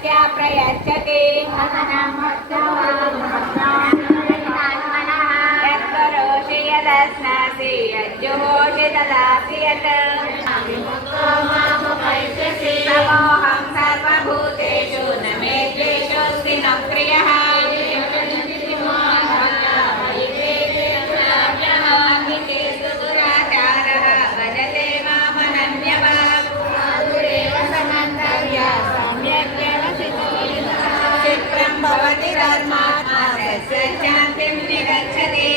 भक्त्या प्रयच्छते यत्करोषि यदश्नासि यज्जुहोषि तदासि यत् समोऽहं सर्वभूतेषु न मे द्वेषोऽस्ति न प्रियः भवति धर्मात्मा शान्तिं निगच्छति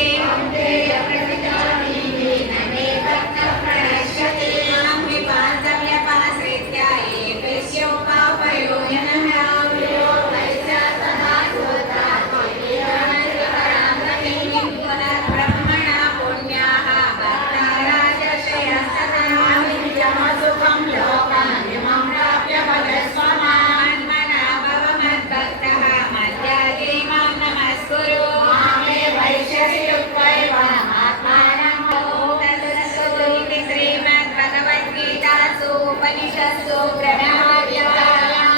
विपासव्यपाश्रित्या ये विश्योपापयोजनः पुनर्ब्रह्मणा पुण्याः भक्ता राजर्षयस्तथा सुखं लोकम् इमं प्राप्य पदस्वमान् मन्मना भव मद्भक्तः उपनिषत्सु प्रणवाद्यायां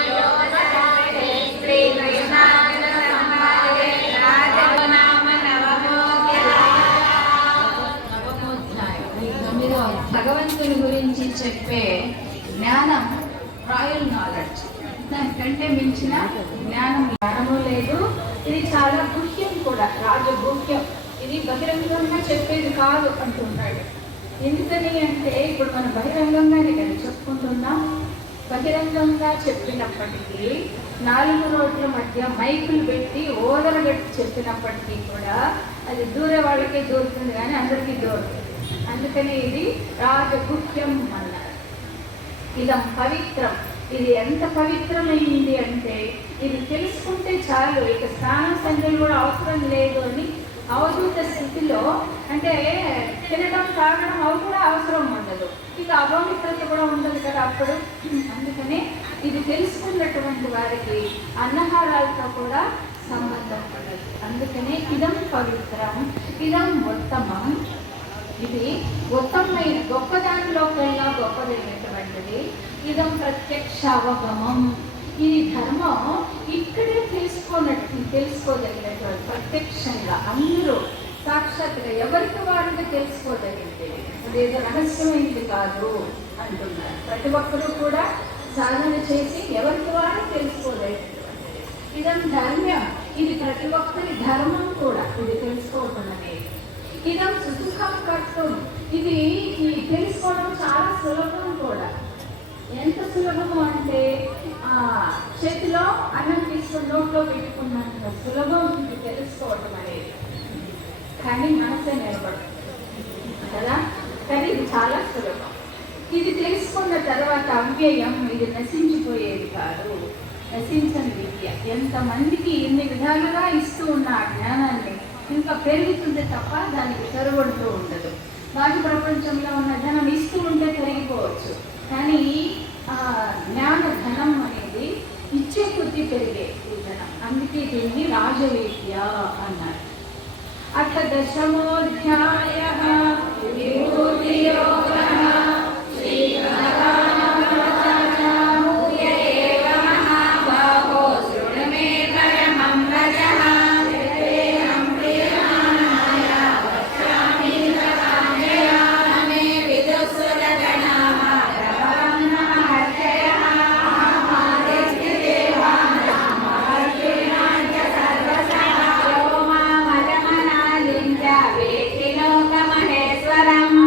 श्रीकृष्णार्जुनसंवादे नाम नवमोऽध्यायः. భగవంతుని గురించి చెప్పే జ్ఞానం రాయల్ నాలెడ్జ్, దానికంటే మించిన జ్ఞానము లేదు. ఇది చాలా గుహ్యం కూడా, రాజగుహ్యం. ఇది బహిరంగంగా చెప్పేది కాదు అంటున్నాడు. ఎందుకని అంటే ఇప్పుడు మనం బహిరంగంగానే కదా చెప్పుకుంటున్నాం. బహిరంగంగా చెప్పినప్పటికీ 4 రోడ్ల మధ్య మైకులు పెట్టి ఓదరగట్టి చెప్పినప్పటికీ కూడా అది దూరే వాళ్ళకే దూరుతుంది కానీ అందరికీ దూరదు. అందుకని ఇది రాజగుహ్యం అన్నారు. ఇదం పవిత్రం. ఇది ఎంత పవిత్రమైంది అంటే ఇది తెలుసుకుంటే చాలు, ఇక స్నాన సంధ్యలు కూడా అవసరం లేదు అని అవధూత స్థితిలో, అంటే తినడం తాగడం అవి కూడా అవసరం ఉండదు, ఇక అపవిత్రత కూడా ఉండదు కదా అప్పుడు. అందుకని ఇది తెలుసుకున్నటువంటి వారికి అన్నహారాలతో కూడా సంబంధం ఉండదు. అందుకనే ఇదం పవిత్రం, ఇదం ఉత్తమం. ఇది ఉత్తమమైన గొప్పదానిలో కన్నా గొప్పదైనటువంటిది. ఇదం ప్రత్యక్ష అవగమం. ఈ ధర్మం ఇక్కడే తెలుసుకోదగినటువంటి ప్రత్యక్షంగా అందరూ సాక్షాత్గా ఎవరికి వారికి తెలుసుకోదగింది. అదేదో రహస్యమైంది కాదు అంటున్నారు. ప్రతి ఒక్కరూ కూడా సాధన చేసి ఎవరికి వారు తెలుసుకోదగినటువంటిది. ఇదం ధర్మ్యం. ఇది ప్రతి ఒక్కరి ధర్మం కూడా, ఇది తెలుసుకోవటం అనేది. ఇదం సుఖం కర్తం. ఇది తెలుసుకోవడం చాలా సులభం కూడా. ఎంత సులభము అంటే చేతిలో అన్నం తీసుకుని నోట్లో పెట్టుకున్నంత సులభం ఇది తెలుసుకోవటం అనేది. కానీ మనసే నిలబడుతుంది కదా. కానీ ఇది చాలా సులభం. ఇది తెలుసుకున్న తర్వాత అవ్యయం, ఇది నశించిపోయేది కాదు, నశించని విద్య. ఎంతమందికి ఎన్ని విధాలుగా ఇస్తూ ఉన్న ఆ జ్ఞానాన్ని ఇంకా పెరుగుతుంది తప్ప దానికి తరుగుడుతూ ఉండదు. బాహ్య ప్రపంచంలో ఉన్న ధనం ఇస్తూ ఉంటే పెరిగిపోవచ్చు, కానీ జ్ఞాన ధనం అనేది ఇచ్చే కొద్దీ పెరిగే ఈ ధనం. అందుకే దీన్ని రాజవిద్య అన్నారు. అథ దశమోధ్యాయః విభూతి యోగః वेत्ति लोकमहेश्वरम्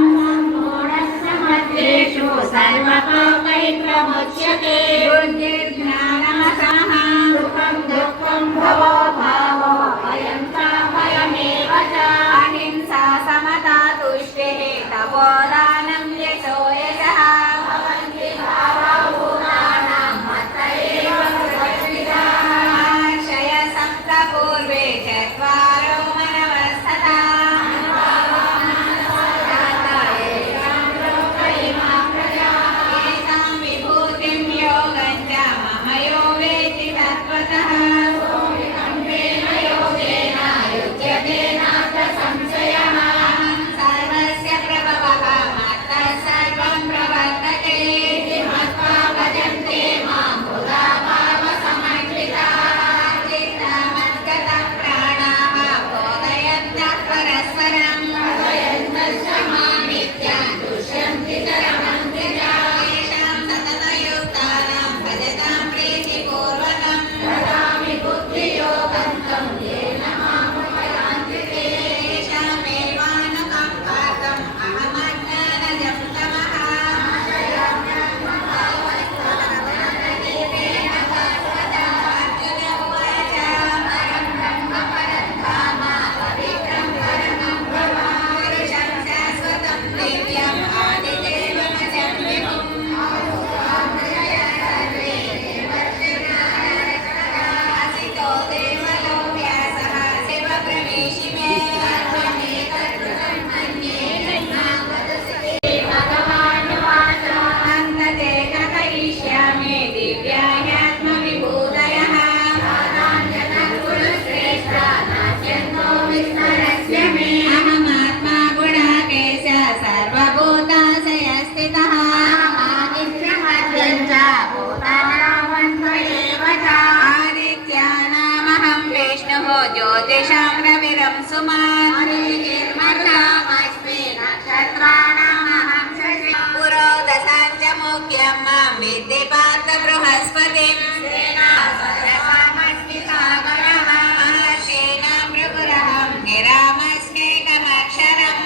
तेषां रविरं सुमान्मर्तामस्मि नक्षत्राणामहं शशि पुरोदशाञ्च मुख्यं मां विद्धि पार्थ बृहस्पतिं सेनासरसामस्मि सागरः महर्षीणां भृगुरहं गिरामस्मेकमक्षरम्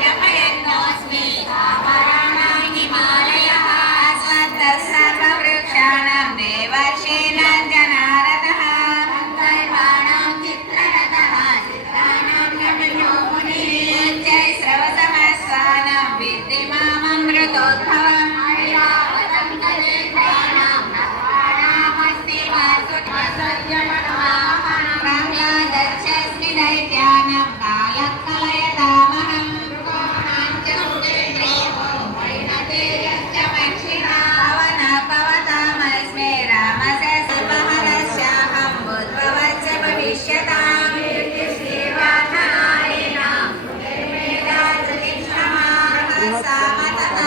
जपयन्नोऽस्मि सागराणां हिमालयः अस्मत्तः सर्ववृक्षाणां देवर्षीणां जनारदः सर्वाणां चित्ररथः चित्राणां कवियो मुनिः श्रवसमस्वानां विद्धि माममृतोद्भवम् ऐरावतं कलेभ्यानां नवानामस्ति वासुदेवसत्यमनोहं प्रह्लादस्मि दैत्यानां कालः कलयतामहं मृगोणां च सुदेन्द्रियो वैनतेयश्च मक्षिणा पवनः पवतामस्मि रामस्य सुमहरस्याहं बुद्ध्वश्च भविष्यताम् श्रीवासनायणां सामतः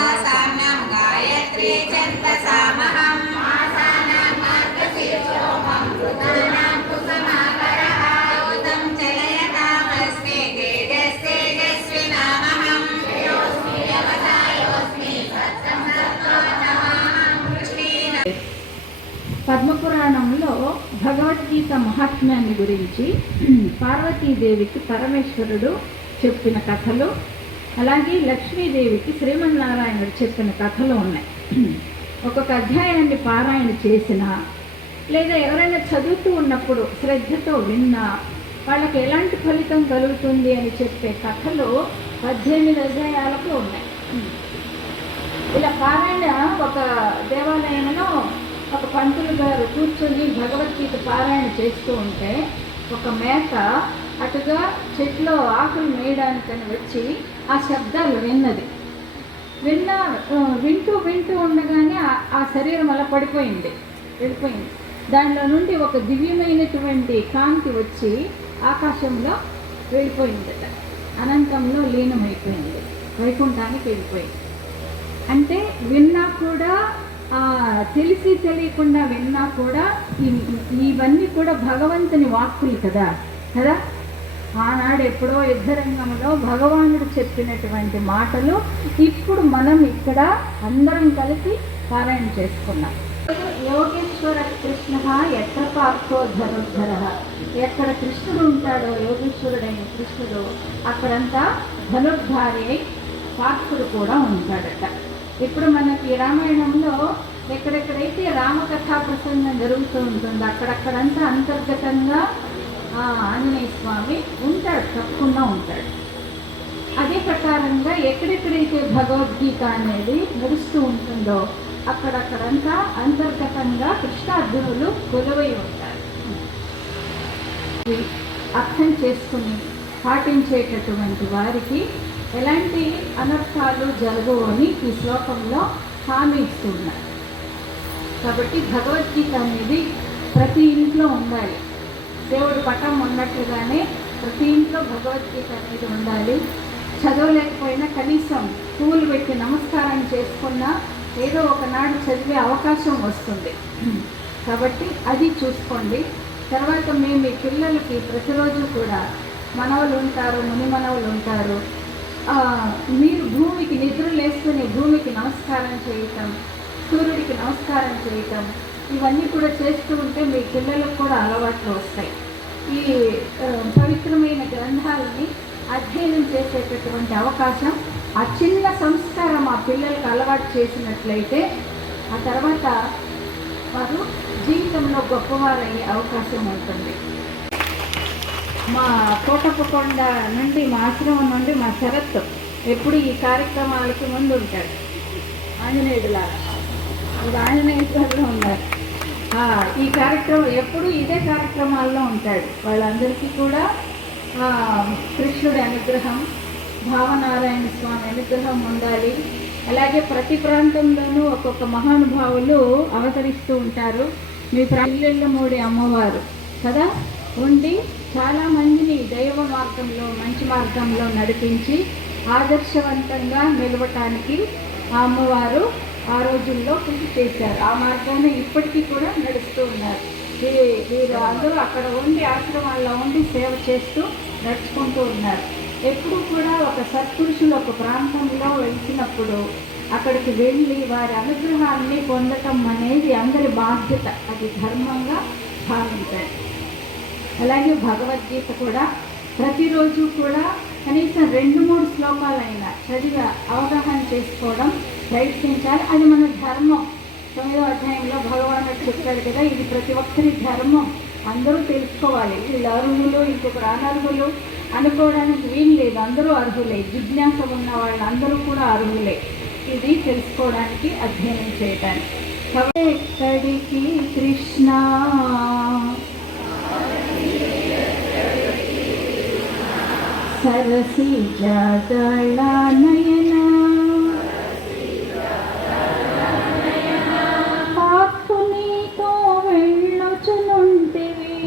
गायत्री छन्दसामहं मासानां मार्गशीर्षोऽहं ऋतूनां कुसुमाकरः योतं चलयतामस्मि तेजस्तेजस्विनामहं जयोऽस्मि व्यवसायोऽस्मि सत्यं सत्त्वोऽहं कृष्णेन. పద్మపురాణంలో భగవద్గీత మహాత్మ్యాన్ని గురించి పార్వతీదేవికి పరమేశ్వరుడు చెప్పిన కథలు, అలాగే లక్ష్మీదేవికి శ్రీమన్నారాయణుడు చెప్పిన కథలు ఉన్నాయి. ఒక్కొక్క అధ్యాయాన్ని పారాయణ చేసినా లేదా ఎవరైనా చదువుతూ ఉన్నప్పుడు శ్రద్ధతో విన్నా వాళ్ళకి ఎలాంటి ఫలితం కలుగుతుంది అని చెప్పే కథలు 18 అధ్యాయాలకు ఉన్నాయి. ఇలా పారాయణ ఒక దేవాలయంలో ఒక పంతులు గారు కూర్చొని భగవద్గీత పారాయణ చేస్తూ ఉంటే ఒక మేక అటుగా చెట్లో ఆకులు మేయడానికని వచ్చి ఆ శబ్దాలు విన్నది. వింటూ ఉండగానే ఆ శరీరం అలా వెళ్ళిపోయింది. దానిలో నుండి ఒక దివ్యమైనటువంటి కాంతి వచ్చి ఆకాశంలో వెళ్ళిపోయిందట. అనంతంలో లీనమైపోయింది, వైకుంఠానికి వెళ్ళిపోయింది. అంటే విన్నా కూడా తెలిసి తెలియకుండా విన్నా కూడా ఇవన్నీ కూడా భగవంతుని వాక్కులు కదా. ఆనాడు ఎప్పుడో యుద్ధరంగంలో భగవానుడు చెప్పినటువంటి మాటలు ఇప్పుడు మనం ఇక్కడ అందరం కలిసి పారాయణ చేసుకున్నాం. యోగేశ్వర కృష్ణ ఎత్ర పార్థో ధనుర్ధర, ఎక్కడ కృష్ణుడు ఉంటాడో యోగేశ్వరుడైన కృష్ణుడు అక్కడంతా ధనుర్ధారి అయి పార్థుడు కూడా ఉంటాడట. ఇప్పుడు మనకి రామాయణంలో ఎక్కడెక్కడైతే రామకథా ప్రసంగం జరుగుతూ ఉంటుందో అక్కడక్కడంతా అంతర్గతంగా ఆంజనేయ స్వామి ఉంటాడు, తప్పకుండా ఉంటాడు. అదే ప్రకారంగా ఎక్కడెక్కడైతే భగవద్గీత అనేది నడుస్తూ ఉంటుందో అక్కడక్కడంతా అంతర్గతంగా కృష్ణార్జునులు కొలువై ఉంటారు. అర్థం చేసుకుని పాటించేటటువంటి వారికి ఎలాంటి అనర్థాలు జరగవు అని ఈ శ్లోకంలో హామీ ఇస్తున్నారు. కాబట్టి భగవద్గీత అనేది ప్రతి ఇంట్లో ఉండాలి. దేవుడు పటం ఉన్నట్లుగానే ప్రతి ఇంట్లో భగవద్గీత అనేది ఉండాలి. చదవలేకపోయినా కనీసం పూలు పెట్టి నమస్కారం చేసుకున్నా ఏదో ఒకనాడు చదివే అవకాశం వస్తుంది. కాబట్టి అది చూసుకోండి. తర్వాత మేము మీ పిల్లలకి ప్రతిరోజు కూడా మనవలు ఉంటారు, ముని మనవలు ఉంటారు. మీరు భూమికి నిద్ర లేస్తూనే భూమికి నమస్కారం చేయటం, సూర్యుడికి నమస్కారం చేయటం, ఇవన్నీ కూడా చేస్తూ ఉంటే మీ పిల్లలకు కూడా అలవాట్లు వస్తాయి. ఈ పవిత్రమైన గ్రంథాలని అధ్యయనం చేసేటటువంటి అవకాశం, ఆ చిన్న సంస్కారం ఆ పిల్లలకు అలవాటు చేసినట్లయితే ఆ తర్వాత వారు జీవితంలో గొప్పవారయ్యే అవకాశం ఉంటుంది. మా కోటప్పకొండ నుండి, మా ఆశ్రమం నుండి మా శరత్ ఎప్పుడు ఈ కార్యక్రమాలకి ముందు ఉంటాడు. ఆంజనేయుడులాగా ఇప్పుడు ఆంజనేయ స్వామిలో ఉన్నారు. ఈ కార్యక్రమం ఎప్పుడు ఇదే కార్యక్రమాల్లో ఉంటాడు. వాళ్ళందరికీ కూడా కృష్ణుడి అనుగ్రహం, భావనారాయణ స్వామి అనుగ్రహం ఉండాలి. అలాగే ప్రతి ప్రాంతంలోనూ ఒక్కొక్క మహానుభావులు అవతరిస్తూ ఉంటారు. మీ ఇల్లెళ్ళమూడి అమ్మవారు కదా ఉండి చాలామందిని దైవ మార్గంలో, మంచి మార్గంలో నడిపించి ఆదర్శవంతంగా నిలవటానికి ఆ అమ్మవారు ఆ రోజుల్లో కృషి చేశారు. ఆ మార్గాన్ని ఇప్పటికీ కూడా నడుస్తూ ఉన్నారు. వీరు అందరూ అక్కడ ఉండి ఆశ్రమాల్లో ఉండి సేవ చేస్తూ నడుచుకుంటూ ఉన్నారు. ఎప్పుడు కూడా ఒక సత్పురుషులు ఒక ప్రాంతంలో వెలిసినప్పుడు అక్కడికి వెళ్ళి వారి అనుగ్రహాన్ని పొందటం అనేది అందరి బాధ్యత, అది ధర్మంగా భావించాలి. అలాగే భగవద్గీత కూడా ప్రతిరోజు కూడా కనీసం 2-3 శ్లోకాలైనా చదివి అవగాహన చేసుకోవడం ప్రయత్నించాలి. అది మన ధర్మం. 9వ అధ్యాయంలో భగవానుడు చెప్పాడు కదా, ఇది ప్రతి ఒక్కరి ధర్మం, అందరూ తెలుసుకోవాలి. వీళ్ళు అర్హులు, ఇంకొకరు అనర్హులు అనుకోవడానికి వీలు లేదు, అందరూ అర్హులే. జిజ్ఞాస ఉన్న వాళ్ళు అందరూ కూడా అర్హులే, ఇది తెలుసుకోవడానికి అధ్యయనం చేయడానికి. ఎక్కడికి కృష్ణ సరసిజదళ నయన పార్థునితో వెళ్ళుచునుంటివి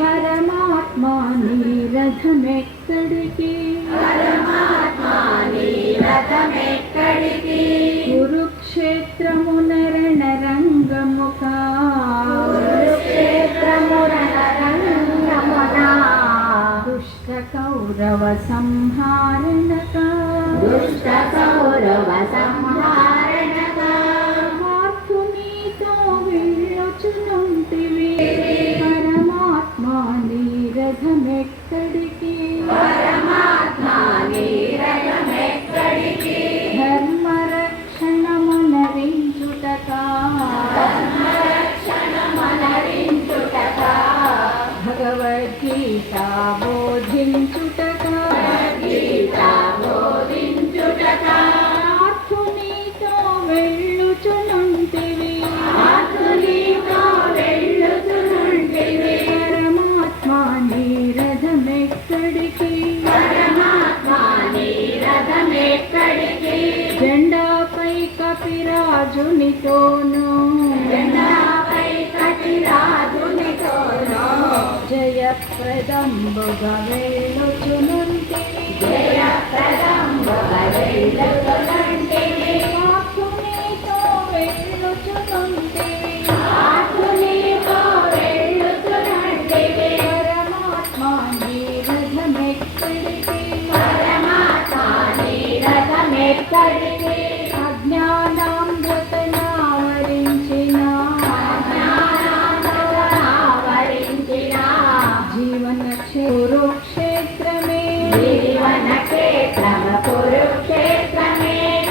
పరమాత్మ నీరథమెక్కడికి కురుక్షేత్రము నరణరంగముఖా దుష్ట కౌరవ సంహారణక పార్థునితో వెళ్ళుచునుంటివి పరమాత్మ నీరథమెక్కడికి ధర్మరక్షణమనరించుటకా భగవద్గీత బోధించుటకా పార్థునితో వెళ్ళుచునుంటివి పరమాత్మ నీరథమెక్కడికి జెండాపై కపిరాజునితోనూ జయప్రదంబుగా వెళ్ళుచునుంటివి పార్థునితో వెళ్ళుచునుంటివి పరమాత్మ నీరథమెక్కడికి అజ్ఞానామృతనావరించిన జీవన కురుక్షేత్రమే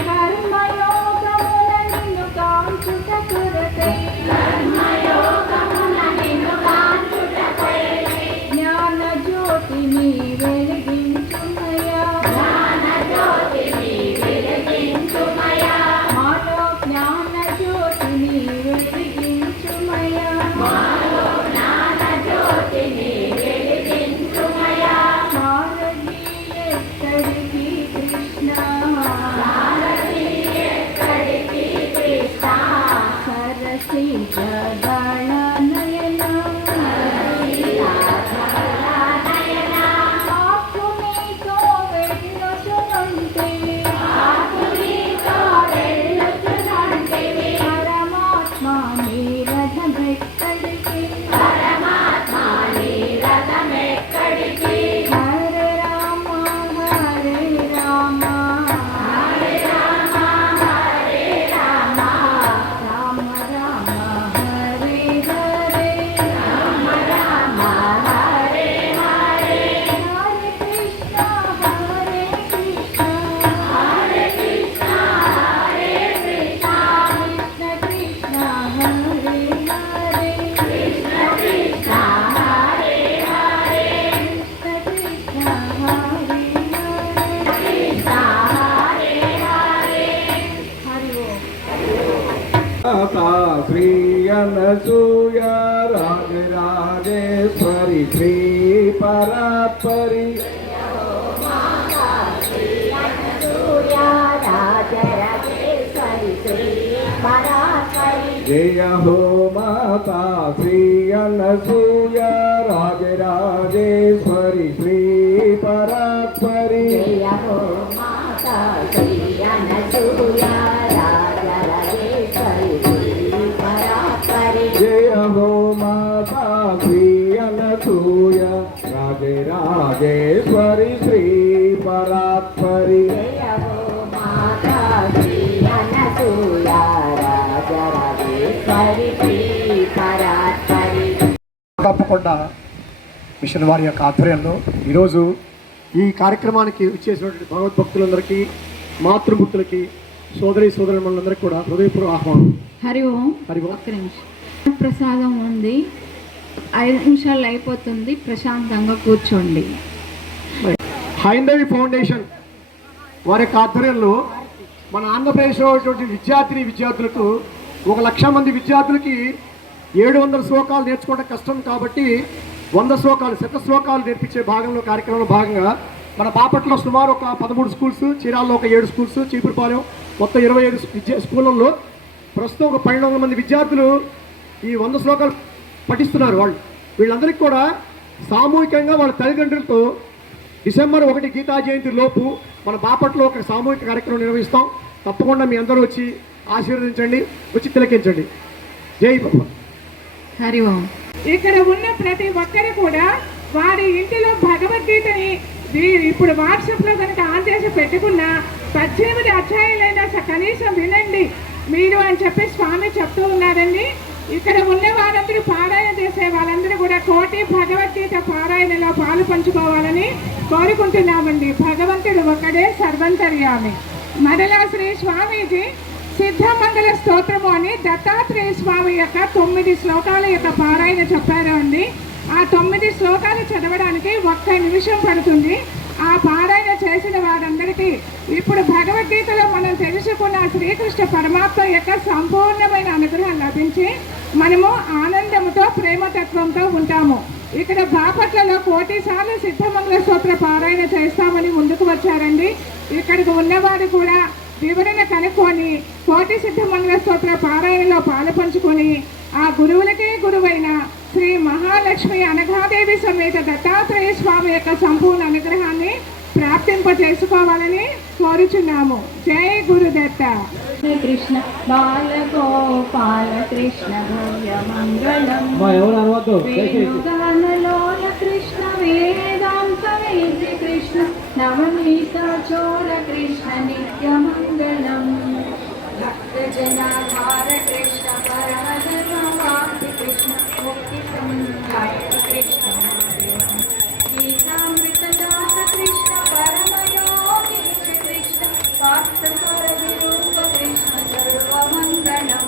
కర్మయోగమున నిన్ను కాంచుట కొరకై జ్ఞాన జ్యోతిని వెలిగించుమయా మాలో జ్ఞాన జ్యోతిని వెలిగించుమయా సారథి ఎక్కడికి కృష్ణ సరసి జదళ నయన పార్థునితో వెళ్ళుచునుంటివి పరమాత్మ నీరథమెక్కడికి హరే రామ హరే రామ రామ రామ హరే హరే హరే కృష్ణ హరే కృష్ణ కృష్ణ కృష్ణ హరే హరే కృష్ణ కృష్ణ హరే హరి ఓం. माता श्री अनसूय राजराजेश्वरी श्री परात्परी जय हो माता श्री अनसूय राजराजेश्वरी श्री परात्परी माता श्री अनसूया राजराजेश्वरी రాజరాజేశ్వరి శ్రీ పరాత్పరి జయ హో మాతా శ్రీ అనసూయ రాజరాజేశ్వరి శ్రీ పరాత్పరి. తప్పకుండా మిషన్ వారి యొక్క ఆధ్వర్యంలో ఈరోజు ఈ కార్యక్రమానికి ఇచ్చేసినటువంటి భగవద్భక్తులందరికీ, మాతృభక్తులకి, సోదరులందరికీ కూడా హృదయపూర్వ ఆహ్వానం. హరి ఓం. హరి ఓం. ఒక్క నిమిషం. ప్రసాదం ఉంది, 5 నిమిషాలు అయిపోతుంది, ప్రశాంతంగా కూర్చోండి. హైందవి ఫౌండేషన్ వారి యొక్క ఆధ్వర్యంలో మన ఆంధ్రప్రదేశ్లో ఉన్నటువంటి విద్యార్థులకు 1,00,000 మంది విద్యార్థులకి 700 శ్లోకాలు నేర్చుకోవడం కష్టం కాబట్టి 100 శ్లోకాలు, శత శ్లోకాలు నేర్పించే కార్యక్రమంలో భాగంగా మన బాపట్లలో సుమారు ఒక 13 స్కూల్స్, చీరాల్లో ఒక 7 స్కూల్స్, చీపురుపాలెం మొత్తం 25 స్కూళ్ళల్లో ప్రస్తుతం ఒక 1200 మంది విద్యార్థులు ఈ 100 శ్లోకాలు పఠిస్తున్నారు. వీళ్ళందరికీ కూడా సామూహికంగా వాళ్ళ తల్లిదండ్రులతో డిసెంబర్ 1 గీతా జయంతి లోపు మన బాపట్లో ఒక సామూహిక కార్యక్రమం నిర్వహిస్తాం. తప్పకుండా మీ అందరూ వచ్చి ఆశీర్వదించండి, వచ్చి తిలకించండి. జై బాబా. హరి ఓం. ఇక్కడ ఉన్న ప్రతి ఒక్కరు కూడా వారి ఇంటిలో భగవద్గీతని ఇప్పుడు వాట్సాప్లో కనుక ఆన్ చేసి పెట్టుకున్న 18 అధ్యాయులైనా కనీసం వినండి మీరు అని చెప్పి స్వామి చెప్తూ ఉన్నారండి. ఇక్కడ ఉన్న వారందరూ పారాయణ చేసే వాళ్ళందరూ కూడా కోటి భగవద్గీత పారాయణలో పాలు పంచుకోవాలని కోరుకుంటున్నామండి. భగవంతుడు ఒకడే సర్వంతర్యామి. మరలా శ్రీ స్వామీజీ సిద్ధమంగళ స్తోత్రము అని దత్తాత్రేయ స్వామి యొక్క 9 శ్లోకాల యొక్క పారాయణ చెప్పారు అండి. ఆ 9 శ్లోకాలు చదవడానికి 1 నిమిషం పడుతుంది. ఆ పారాయణ చేసిన వారందరికీ ఇప్పుడు భగవద్గీతలో మనం తెలుసుకున్న శ్రీకృష్ణ పరమాత్మ యొక్క సంపూర్ణమైన అనుగ్రహం లభించి మనము ఆనందముతో ప్రేమతత్వంతో ఉంటాము. ఇక్కడ బాపట్లలో 1,000 సార్లు సిద్ధమంగళ స్తోత్ర పారాయణ చేస్తామని ముందుకు వచ్చారండి. ఇక్కడికి ఉన్నవారు కూడా వివరణ కనుక్కొని 1,000 సిద్ధమంగళ స్తోత్ర పారాయణలో పాలు పంచుకొని ఆ గురువులకే గురువైన శ్రీ మహాలక్ష్మి అనఘాదేవి సమేత దత్తాత్రేయ స్వామి యొక్క సంపూర్ణ అనుగ్రహాన్ని ప్రాప్తింప చేసుకోవాలని కోరుచున్నాము. జై గురుదత్త. కృష్ణ బాలగోపాల కృష్ణ భవ్య మంగళం వేణుగానలోల కృష్ణ వేదాంత వేద్య కృష్ణ నవనీత చోర కృష్ణ నిత్య మంగళం భక్త జనాధార కృష్ణ పరమధర్మవాది కృష్ణ ముక్తి సంధాయక కృష్ణ గీతామృతదాత కృష్ణ పరమయోగి కృష్ణ పార్థసారథి రూప కృష్ణ సర్వమంగళం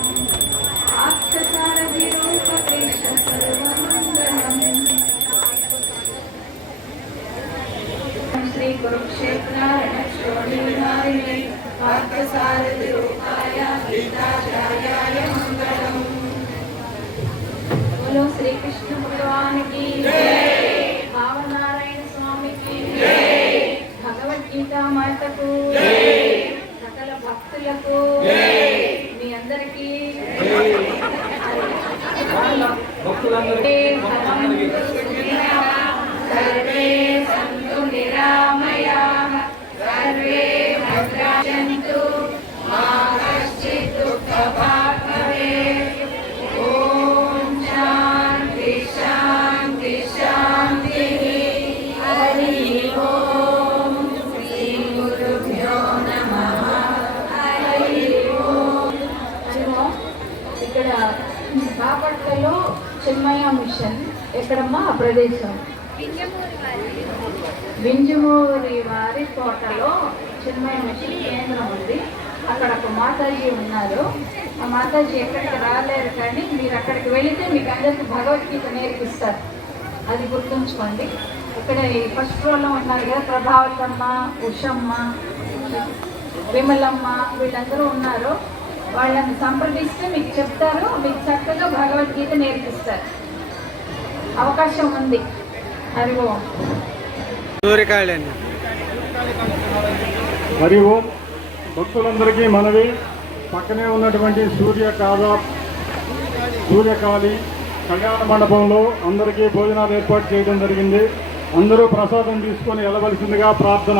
పార్థసారథి రూప కృష్ణ సర్వమంగళం. శ్రీ కురుక్షేత్ర రణక్షోణీనారిణే పార్థసారథి రూపాయ గీతాచార్యాయ మంగళం. बोलो श्री कृष्ण भगवान की जय, भावनारायण स्वामी की जय, भगवद्गीता मातకు जय, सकल భక్తులకు जय, మీ అందరికీ సర్వే సంతు నిరామయాః సర్వే భద్రాయంతు మా కశ్చిత్ దుఃఖభాగ్ భవేత్. ఓం శాంతి శాంతి శాంతి. హరి ఓం. శ్రీ గురుభ్యో నమః. హరి ఓం. ఇక్కడ బాపట్లలో చిన్మయ మిషన్ ఎక్కడమ్మా ఆ ప్రదేశం? వింజమూరి వారి తోటలో చిన్మయ మిషన్ కేంద్రం ఉంది. అక్కడ ఒక మాతాజీ ఉన్నారు. ఆ మాతాజీ ఎక్కడికి రాలేరు, కానీ మీరు అక్కడికి వెళితే మీకు అందరికీ భగవద్గీత నేర్పిస్తారు. అది గుర్తుంచుకోండి. ఇక్కడ ఈ ఫస్ట్ రోలో ఉన్నారు కదా, ప్రభావతమ్మ, ఉషమ్మ, విమలమ్మ, వీళ్ళందరూ ఉన్నారు. వాళ్ళని సంప్రదిస్తే మీకు చెప్తారు, మీకు చక్కగా భగవద్గీత నేర్పిస్తారు. అవకాశం ఉంది. హరి ఓం. హరి ఓం. భక్తులందరికీ మనవి, పక్కనే ఉన్నటువంటి సూర్యకాళి కళ్యాణ మండపంలో అందరికీ భోజనాలు ఏర్పాటు చేయడం జరిగింది. అందరూ ప్రసాదం తీసుకొని వెళ్ళవలసిందిగా ప్రార్థన.